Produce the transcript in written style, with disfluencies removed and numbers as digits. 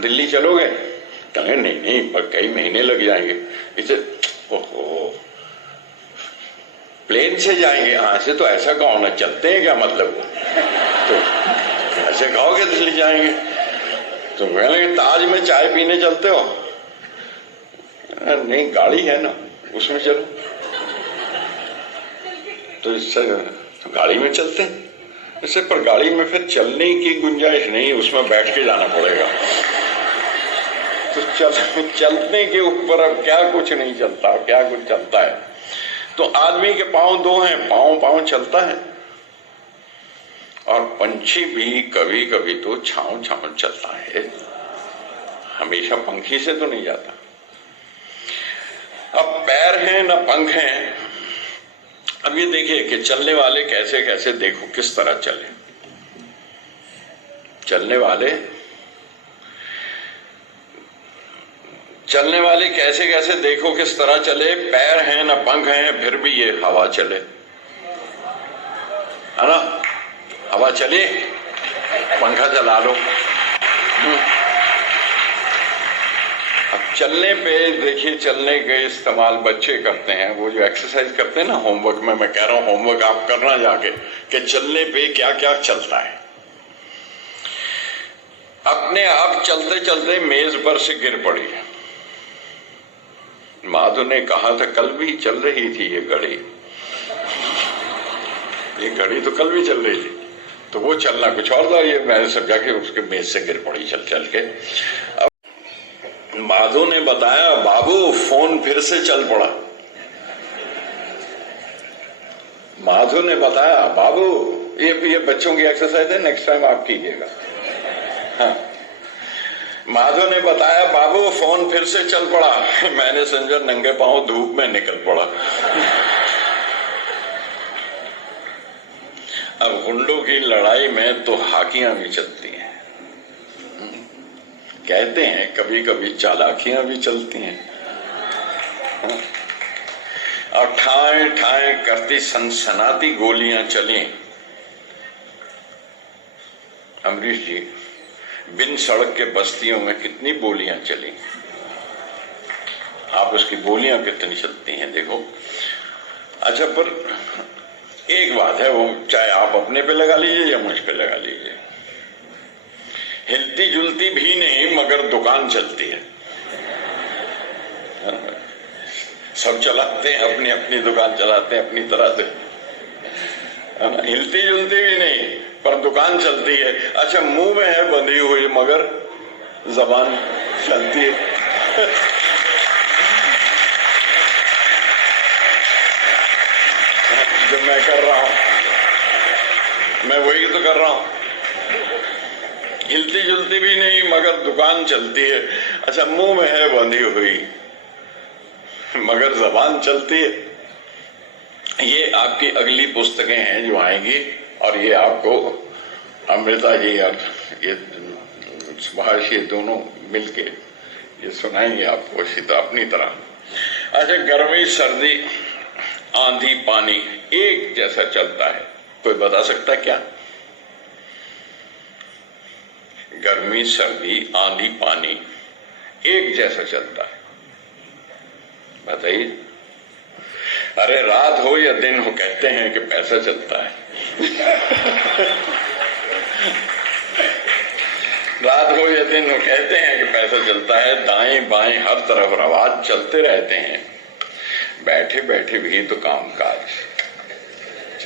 दिल्ली चलोगे? कहें नहीं नहीं, पर कई महीने लग जाएंगे। इसे ओहो, प्लेन से जाएंगे? यहाँ से तो ऐसा कहो ना, चलते हैं क्या मतलब? तो ऐसे कहोगे दिल्ली जाएंगे तो कहेंगे ताज में चाय पीने चलते हो? नहीं, गाड़ी है ना, उसमें चलो। तो इससे तो गाड़ी में चलते हैं इससे, पर गाड़ी में फिर चलने की गुंजाइश नहीं, उसमें बैठ के जाना पड़ेगा। तो चलने के ऊपर अब क्या कुछ नहीं चलता, क्या कुछ चलता है। तो आदमी के पांव दो हैं, पांव पांव चलता है। और पंछी भी कभी कभी तो छांव छांव चलता है, हमेशा पंखी से तो नहीं जाता। अब पैर हैं ना पंख हैं। अब ये देखिए कि चलने वाले कैसे कैसे, देखो किस तरह चले। चलने वाले कैसे कैसे देखो किस तरह चले। पैर हैं ना पंख हैं, फिर भी ये हवा चले, है ना? हवा चले, पंखा चला लो। अब चलने पे देखिए, चलने के इस्तेमाल बच्चे करते हैं, वो जो एक्सरसाइज करते हैं ना होमवर्क में, मैं कह रहा हूं होमवर्क आप करना जाके कि चलने पे क्या क्या चलता है। अपने आप चलते चलते मेज पर से गिर पड़ी। माधु ने कहा था कल भी चल रही थी ये घड़ी, ये घड़ी तो कल भी चल रही थी, तो वो चलना कुछ और था। ये मैंने समझा कि उसके मेज से गिर पड़ी चल चल के। अब माधु ने बताया बाबू फोन फिर से चल पड़ा। माधु ने बताया बाबू ये बच्चों की एक्सरसाइज है, नेक्स्ट टाइम आप कीजिएगा। हाँ, माधव ने बताया बाबू फोन फिर से चल पड़ा। मैंने समझा नंगे पांव धूप में निकल पड़ा। अब गुंडों की लड़ाई में तो हाकियां भी चलती हैं, कहते हैं कभी कभी चालाकियां भी चलती हैं। और ठाए ठाए करती सनसनाती गोलियां चली। अमरीश जी, बिन सड़क के बस्तियों में कितनी बोलियां चली, आप उसकी बोलियां कितनी चलती हैं देखो। अच्छा, पर एक बात है, वो चाहे आप अपने पे लगा लीजिए या मुझ पे लगा लीजिए, हिलती जुलती भी नहीं मगर दुकान चलती है। सब चलाते हैं, अपनी अपनी दुकान चलाते हैं अपनी तरह से, हिलती जुलती भी नहीं पर दुकान चलती है। अच्छा, मुंह में है बंधी हुई मगर जबान चलती है। जो मैं कर रहा हूं, मैं वही तो कर रहा हूं, हिलती जुलती भी नहीं मगर दुकान चलती है। अच्छा, मुंह में है बंधी हुई मगर जबान चलती है। ये आपकी अगली पुस्तकें हैं जो आएंगी, और ये आपको अमृता जी और ये सुभाष, ये दोनों मिलके ये सुनाएंगे आपको सीता अपनी तरह। अच्छा, गर्मी सर्दी आंधी पानी एक जैसा चलता है, कोई बता सकता है क्या? गर्मी सर्दी आंधी पानी एक जैसा चलता है, बताइए। अरे रात हो या दिन हो, कहते हैं कि पैसा चलता है। रात हो या दिन हो, कहते हैं कि पैसा चलता है। दाएं बाएं हर तरफ रवाज चलते रहते हैं, बैठे बैठे भी तो काम काज।